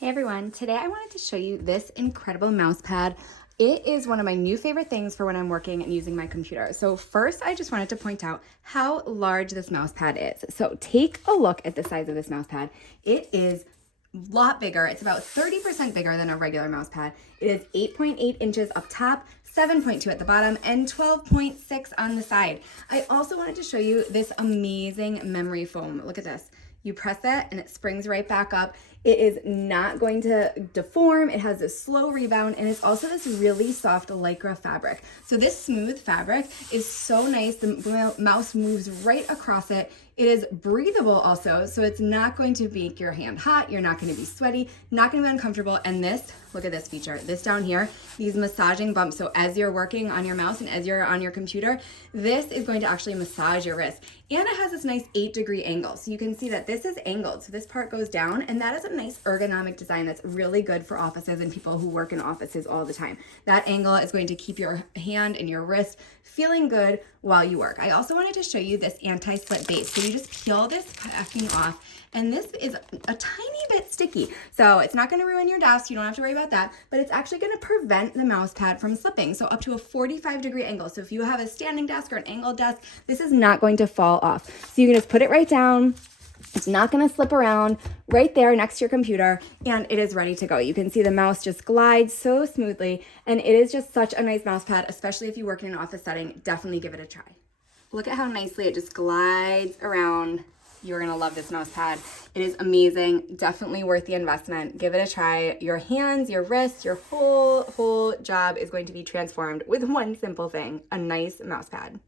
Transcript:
Hey everyone, today I wanted to show you this incredible mouse pad. It is one of my new favorite things for when I'm working and using my computer. So first, I just wanted to point out how large this mouse pad is. So take a look at the size of this mouse pad. It is a lot bigger. It's about 30% bigger than a regular mouse pad. It is 8.8 inches up top, 7.2 at the bottom, and 12.6 on the side. I also wanted to show you this amazing memory foam. Look at this. You press it and it springs right back up. It is not going to deform. It has a slow rebound, and it's also this really soft lycra fabric. So this smooth fabric is so nice. The mouse moves right across it. It is breathable also, so it's not going to make your hand hot. You're not going to be sweaty, not going to be uncomfortable. And this, look at this feature. This down here, these massaging bumps. So as you're working on your mouse and as you're on your computer, this is going to actually massage your wrist. And it has this nice 8-degree angle. So you can see that this is angled. So this part goes down, and that is a nice ergonomic design that's really good for offices and people who work in offices all the time. That angle is going to keep your hand and your wrist feeling good while you work. I also wanted to show you this anti-slip base. So you just peel this packing off, and this is a tiny bit sticky. So it's not gonna ruin your desk, you don't have to worry about that, but it's actually gonna prevent the mouse pad from slipping. So up to a 45-degree angle. So if you have a standing desk or an angled desk, this is not going to fall off. So you can just put it right down. It's not going to slip around right there next to your computer, and it is ready to go. You can see the mouse just glides so smoothly, and it is just such a nice mouse pad, especially if you work in an office setting. Definitely give it a try. Look at how nicely it just glides around. You're going to love this mouse pad. It is amazing. Definitely worth the investment. Give it a try. Your hands, your wrists, your whole job is going to be transformed with one simple thing, a nice mouse pad.